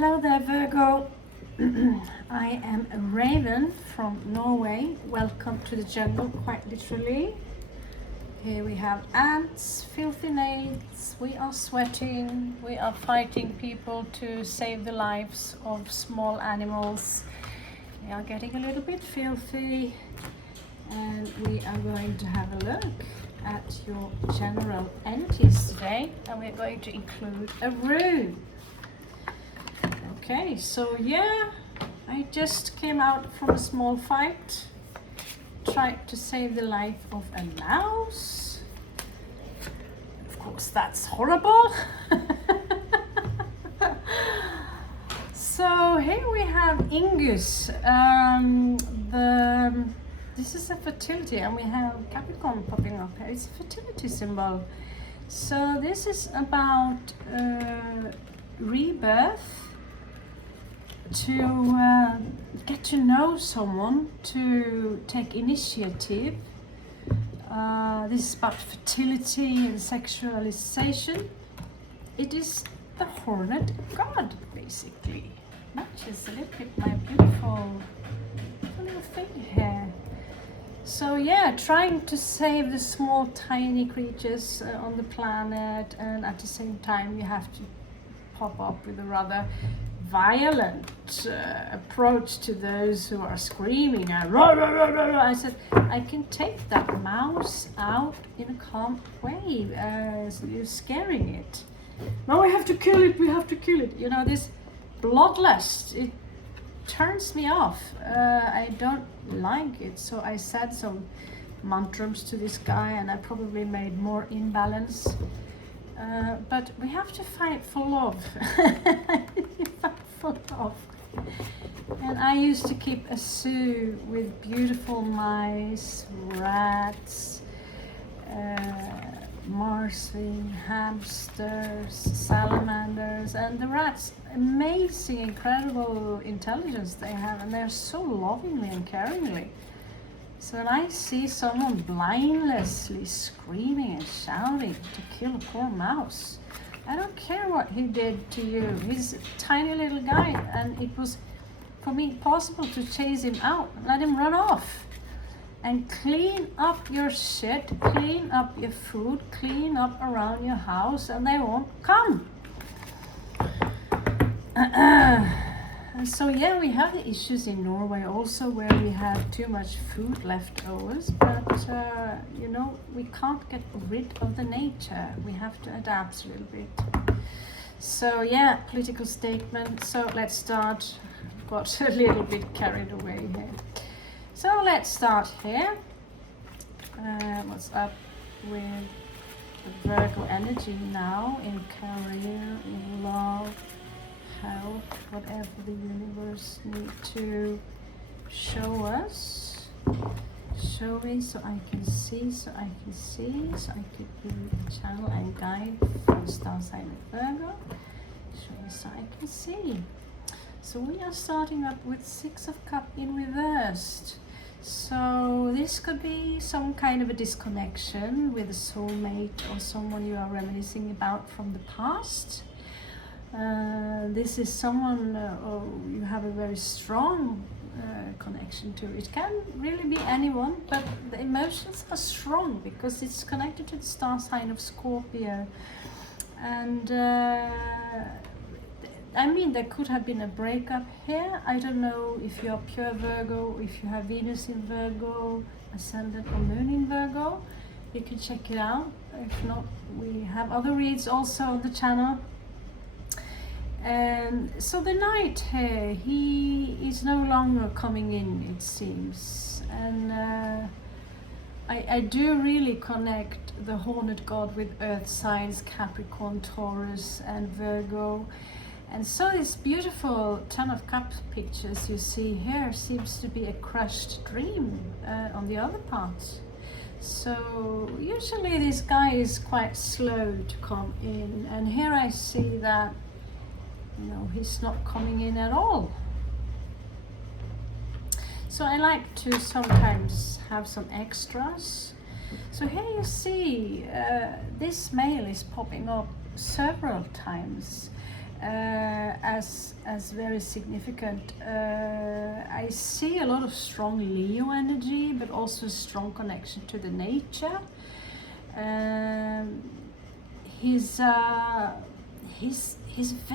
Hello there, Virgo. I am a raven from Norway. Welcome to the jungle, quite literally. Here we have ants, filthy nails. We are sweating. We are fighting people to save the lives of small animals. We are getting a little bit filthy, and we are going to have a look at your general energies today, and we're going to include a rune. Okay, so yeah, I just came out from a small fight, tried to save the life of a mouse. Of course, that's horrible. So here we have Ingus. This is a fertility, and we have Capricorn popping up here. It's a fertility symbol. So this is about rebirth, to get to know someone, to take initiative. This is about fertility and sexualization. It is the horned god, basically. Matches a little bit my beautiful little thing here. So yeah, trying to save the small tiny creatures on the planet, and at the same time you have to pop up with a rather violent approach to those who are screaming and rah, rah, rah, rah, rah. I said, I can take that mouse out in a calm way. So you're scaring it. No, we have to kill it, we have to kill it. You know, this bloodlust, it turns me off. I don't like it. So I said some mantras to this guy, and I probably made more imbalance. But we have to fight for love. For love. And I used to keep a zoo with beautiful mice, rats, marsupials, hamsters, salamanders, and the rats, amazing, incredible intelligence they have, and they're so lovingly and caringly. So when I see someone blindlessly screaming and shouting to kill a poor mouse, I don't care what he did to you. He's a tiny little guy, and it was, for me, possible to chase him out, let him run off, and clean up your shit, clean up your food, clean up around your house, and they won't come. So yeah, we have the issues in Norway also, where we have too much food leftovers, but you know, we can't get rid of the nature. We have to adapt a little bit. So yeah, political statement. So let's start. Got a little bit carried away here. So let's start here. What's up with the Virgo energy now in career, in love, health, whatever the universe need to show us. Show me so I can see, so I could be a channel and guide for the star sign of Virgo. Show me so I can see. So we are starting up with Six of Cups in reversed. So this could be some kind of a disconnection with a soulmate or someone you are reminiscing about from the past. This is someone you have a very strong connection to. It can really be anyone, but the emotions are strong because it's connected to the star sign of Scorpio. And I mean, there could have been a breakup here. I don't know if you're pure Virgo, if you have Venus in Virgo, Ascendant or Moon in Virgo. You can check it out. If not, we have other reads also on the channel. And so the Knight here, he is no longer coming in, it seems. And I do really connect the horned god with earth signs, Capricorn, Taurus and Virgo. And so this beautiful Ten of Cups pictures you see here seems to be a crushed dream on the other part. So usually this guy is quite slow to come in, and here I see that, you know, he's not coming in at all. So I like to sometimes have some extras. So here you see this male is popping up several times as as very significant. I see a lot of strong Leo energy, but also a strong connection to the nature. He's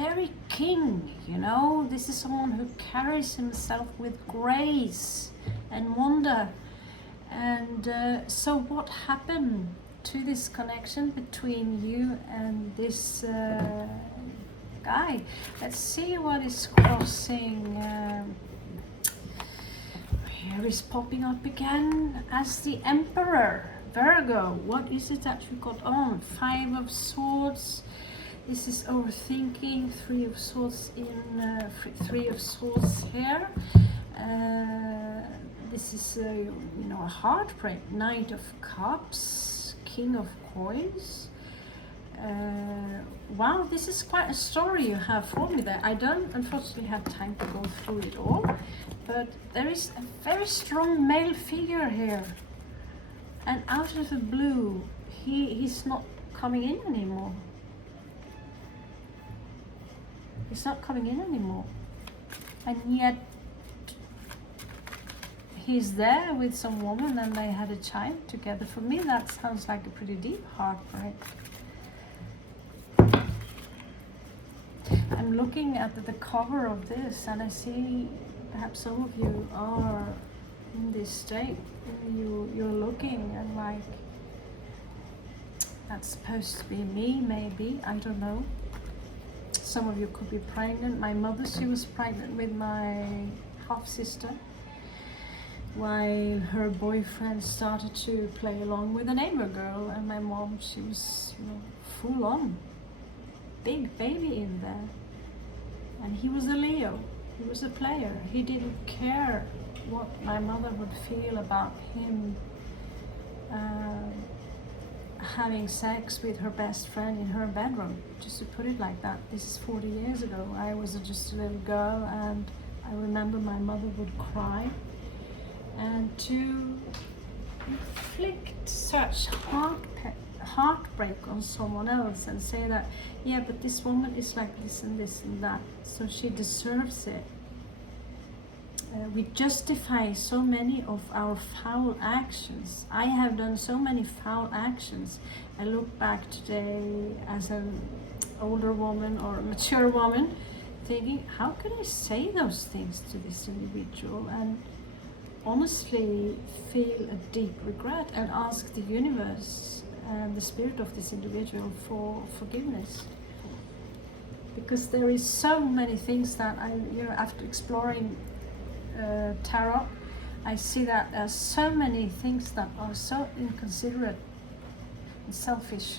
very king, you know. This is someone who carries himself with grace and wonder. And so what happened to this connection between you and this guy? Let's see what is crossing. Here is popping up again as the Emperor. Virgo, what is it that you got on? 5 of Swords. This is overthinking. 3 of Swords in 3 of Swords here. This is you know, a heartbreak. Knight of Cups, King of Coins. Wow, this is quite a story you have for me there. I don't unfortunately have time to go through it all, but there is a very strong male figure here, and out of the blue he's not coming in anymore. He's not coming in anymore, and yet he's there with some woman and they had a child together. For me, that sounds like a pretty deep heartbreak. I'm looking at the cover of this and I see perhaps some of you are in this state. You're looking and like, that's supposed to be me, maybe, I don't know. Some of you could be pregnant. My mother, she was pregnant with my half-sister, while her boyfriend started to play along with a neighbor girl, and my mom, she was, you know, full on, big baby in there. And he was a Leo, he was a player. He didn't care what my mother would feel about him having sex with her best friend in her bedroom, just to put it like that. This is 40 years ago. I was just a little girl, and I remember my mother would cry. And to inflict such heartbreak on someone else and say that, yeah, but this woman is like this and this and that, so she deserves it. We justify so many of our foul actions. I have done so many foul actions. I look back today as an older woman or a mature woman, thinking, how could I say those things to this individual? And honestly feel a deep regret and ask the universe and the spirit of this individual for forgiveness. Because there is so many things that I, you know, after exploring tarot, I see that there's so many things that are so inconsiderate and selfish.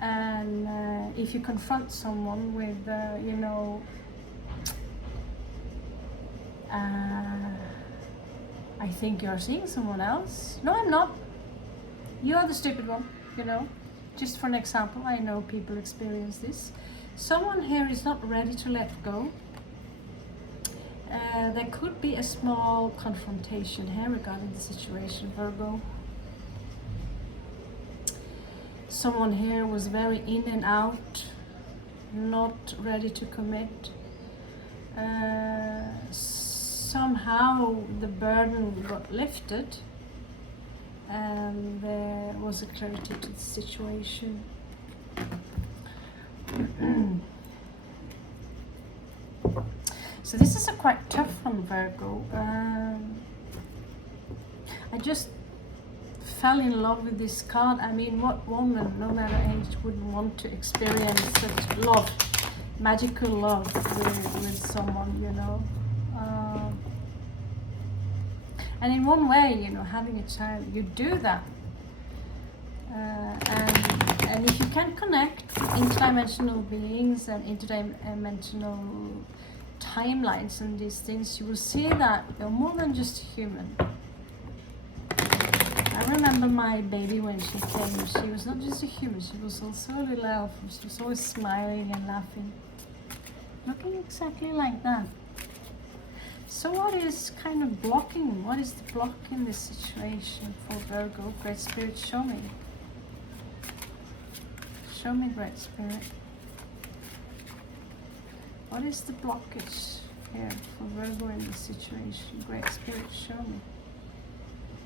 And if you confront someone with, you know, I think you're seeing someone else. No, I'm not. You're the stupid one, you know. Just for an example, I know people experience this. Someone here is not ready to let go. There could be a small confrontation here regarding the situation, Virgo. Someone here was very in and out, not ready to commit. Somehow the burden got lifted and there was a clarity to the situation. So this is a quite tough one, Virgo. I just fell in love with this card. I mean, what woman, no matter age, wouldn't want to experience such love, magical love with someone, you know? And in one way, you know, having a child, you do that. And if you can connect interdimensional beings and interdimensional timelines and these things, you will see that you're more than just human. I remember my baby when she came. She was not just a human, she was also a little elf. She was always smiling and laughing. Looking exactly like that. So what is kind of blocking? What is the block in this situation for Virgo? Great Spirit, show me. Show me, Great Spirit. What is the blockage here for Virgo in this situation? Great Spirit, show me.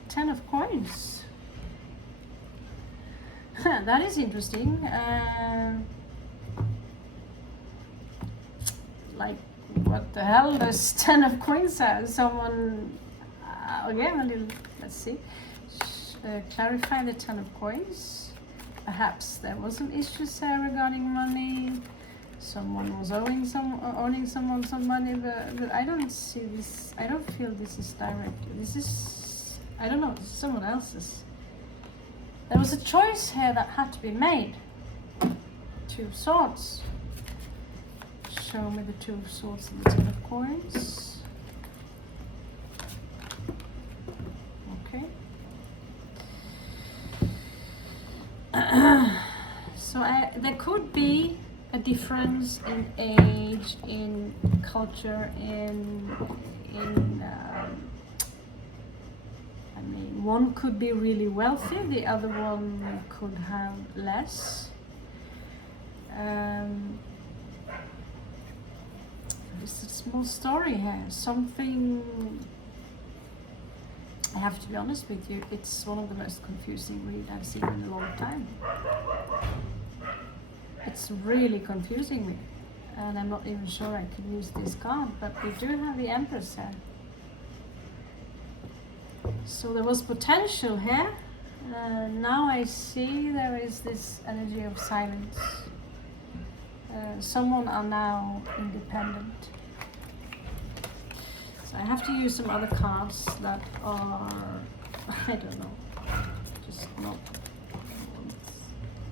10 of coins. That is interesting. Like, what the hell does 10 of coins have? Someone, again, a little, let's see. Clarify the 10 of coins. Perhaps there was some issues there regarding money. Someone was owing someone some money, but I don't see this. I don't feel this is directly. This is, I don't know, this is someone else's. There was a choice here that had to be made. 2 of Swords. Show me the 2 of Swords and the 10 of coins. Okay. So there could be a difference in age, in culture, in I mean, one could be really wealthy, the other one could have less. It's a small story here. Something, I have to be honest with you, it's one of the most confusing reads I've seen in a long time. It's really confusing me, and I'm not even sure I can use this card, but we do have the Empress here. So there was potential here. Now I see there is this energy of silence. Someone are now independent. So I have to use some other cards that are, I don't know, just not.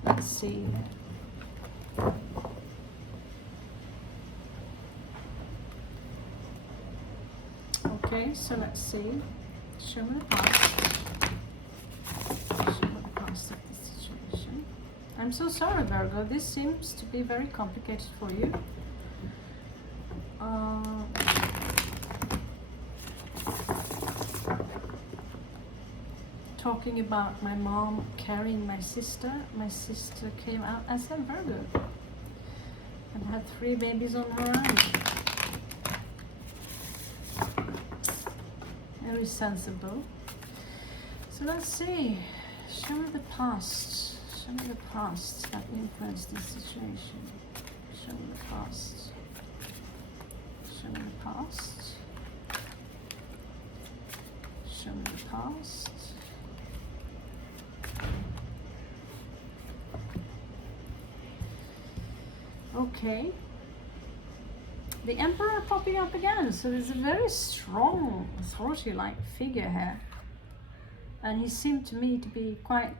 Let's see. Okay, so let's see. Show me the past. Show me the past of this situation. I'm so sorry, Virgo. This seems to be very complicated for you. Talking about my mom carrying my sister. My sister came out as a Virgo and had 3 babies on her own. Very sensible. So let's see. Show me the past. Show me the past that influenced this situation. Show me the past. Show me the past. Show me the past. Okay. The Emperor popping up again, so there's a very strong authority-like figure here, and he seemed to me to be quite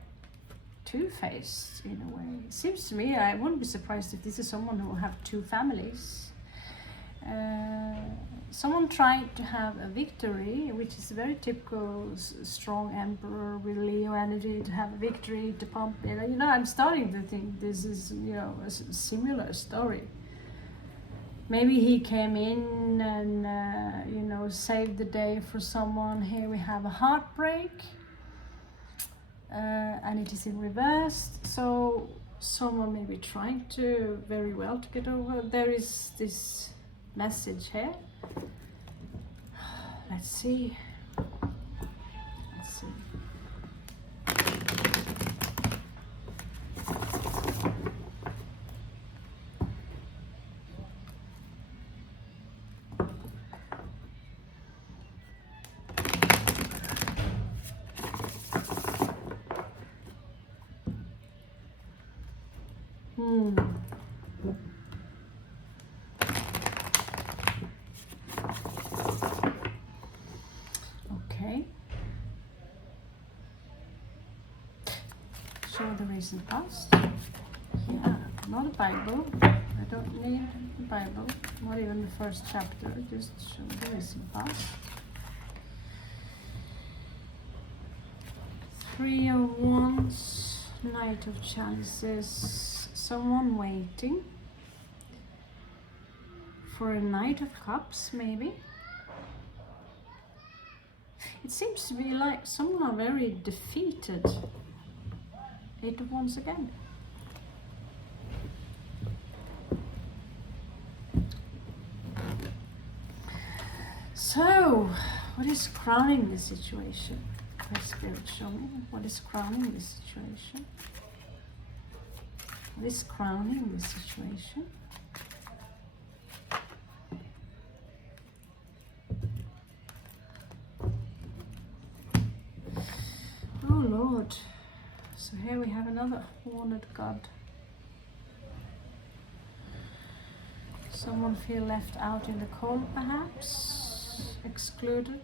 two-faced in a way. It seems to me, I wouldn't be surprised if this is someone who will have 2 families. Someone tried to have a victory, which is a very typical strong Emperor with Leo energy, to have a victory, to pump it. You know, I'm starting to think this is, you know, a similar story. Maybe he came in and, you know, saved the day for someone. Here we have a heartbreak, and it is in reverse. So someone may be trying to very well to get over. There is this message here. Let's see. Let's see. Okay. Show the recent past. Yeah, not a Bible. I don't need a Bible. Not even the first chapter. Just show the recent past. 3 of Wands. Knight of Chalices. Someone waiting for a Knight of Cups, maybe. It seems to be like someone are very defeated. 8 of Wands again. So, what is crowning this situation? Let Spirit show me. What is crowning this situation? What is crowning this situation? Oh Lord. So here we have another horned god. Someone feel left out in the cold perhaps, excluded,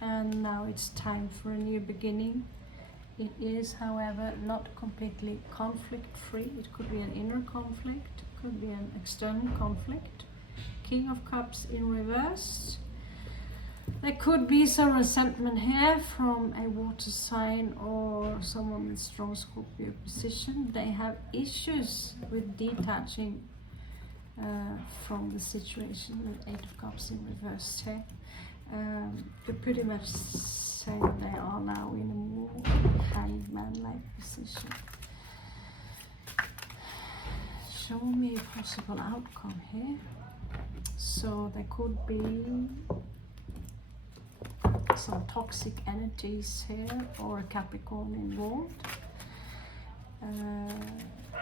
and now it's time for a new beginning. It is, however, not completely conflict free. It could be an inner conflict, it could be an external conflict. King of Cups in reverse. There could be some resentment here from a water sign or someone with strong Scorpio position. They have issues with detaching from the situation with 8 of Cups in reverse here. You pretty much say that they are now in a more hangman-like position. Show me a possible outcome here. So there could be some toxic energies here or a Capricorn involved.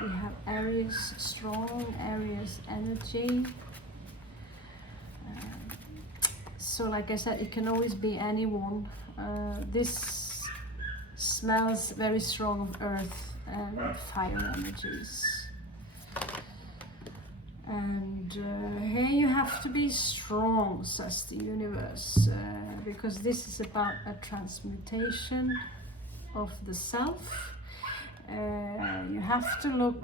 We have Aries, strong Aries energy. So like I said, it can always be anyone. This smells very strong of earth and fire energies. And here you have to be strong, says the universe, because this is about a transmutation of the self. You have to look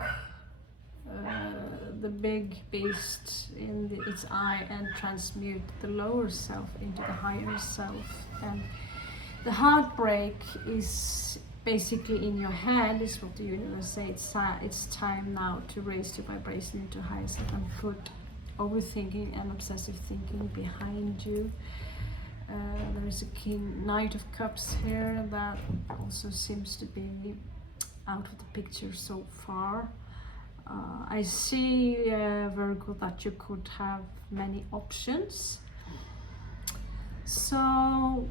the big beast in its eye and transmute the lower self into the higher self. And the heartbreak is basically in your head, is what the universe says. It's time now to raise your vibration into higher self and put overthinking and obsessive thinking behind you. There is a Knight of Cups here that also seems to be out of the picture so far. I see, Virgo, that you could have many options. So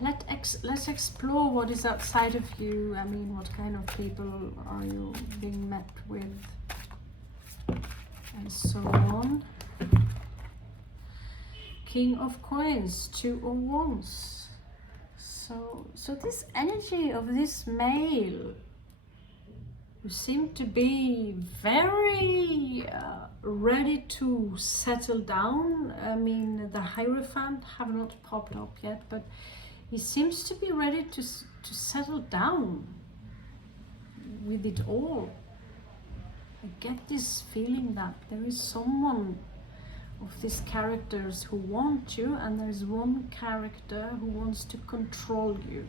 let's explore what is outside of you. I mean, what kind of people are you being met with, and so on. King of Coins, 2 of Wands. So this energy of this male who seem to be very ready to settle down. I mean, the Hierophant have not popped up yet, but he seems to be ready to settle down with it all. I get this feeling that there is someone of these characters who want you, and there's one character who wants to control you.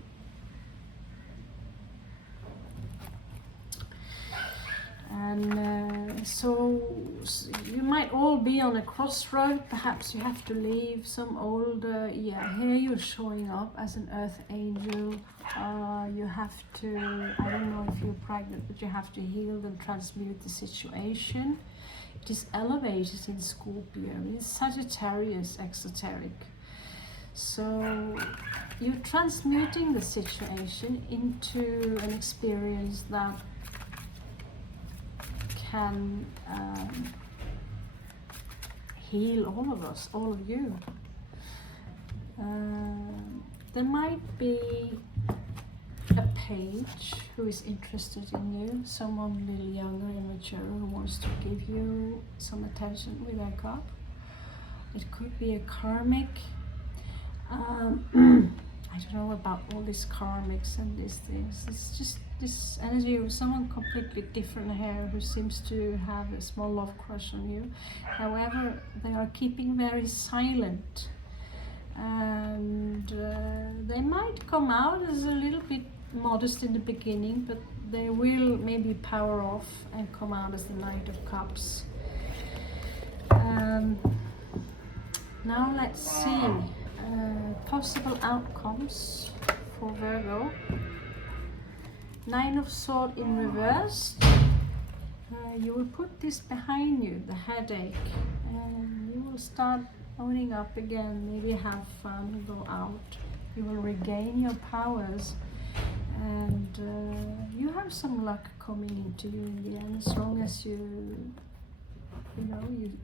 And so you might all be on a crossroad. Perhaps you have to leave some old, here you're showing up as an earth angel. You have to, I don't know if you're pregnant, but you have to heal and transmute the situation. It is elevated in Scorpio, it's Sagittarius exoteric. So you're transmuting the situation into an experience that can heal all of us, all of you. There might be a page who is interested in you, someone a little younger and mature who wants to give you some attention with their cup. It could be a karmic. I don't know about all these karmics and these things. It's just this energy of someone completely different here who seems to have a small love crush on you. However, they are keeping very silent, and they might come out as a little bit modest in the beginning, but they will maybe power off and come out as the Knight of Cups. Now let's see possible outcomes for Virgo. 9 of Swords in reverse. You will put this behind you, the headache, and you will start owning up again, maybe have fun, go out. You will regain your powers, and you have some luck coming into you in the end, as long as you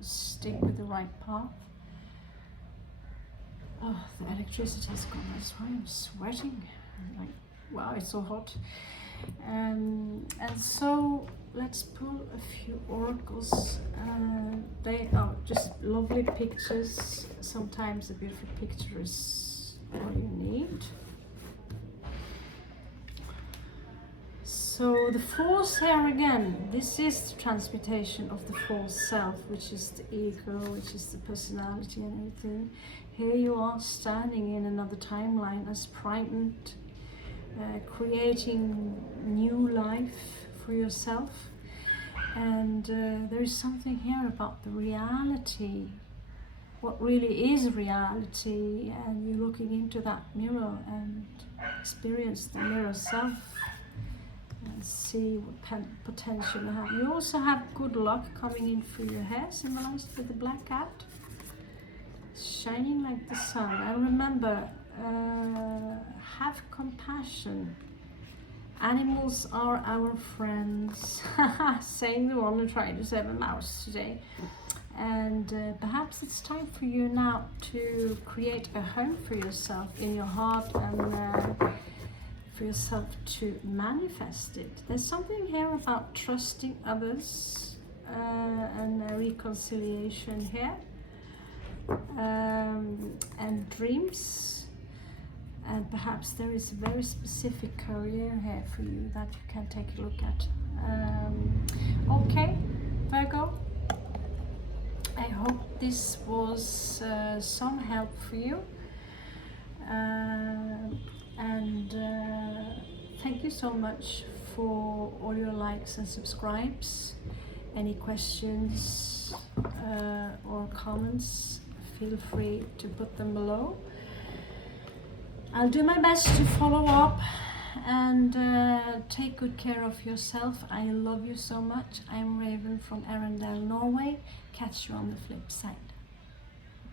stick with the right path. Oh, the electricity is gone. That's why I'm sweating. I'm like, wow, it's so hot. And so let's pull a few oracles. They are just lovely pictures. Sometimes a beautiful picture is all you need. So the force here again, this is the transmutation of the false self, which is the ego, which is the personality and everything. Here you are standing in another timeline as primed, creating new life for yourself. And there is something here about the reality, what really is reality, and you're looking into that mirror and experience the mirror self and see what potential you have. You also have good luck coming in through your hair, symbolized with the black cat, shining like the sun. And remember, have compassion. Animals are our friends. Saying the one who tried to save a mouse today. And perhaps it's time for you now to create a home for yourself in your heart, and for yourself to manifest it. There's something here about trusting others, and reconciliation here, and dreams. And perhaps there is a very specific career here for you that you can take a look at. Okay, Virgo, I hope this was some help for you. And thank you so much for all your likes and subscribes. Any questions or comments, feel free to put them below. I'll do my best to follow up, and take good care of yourself. I love you so much. I'm Raven from Arendelle, Norway. Catch you on the flip side.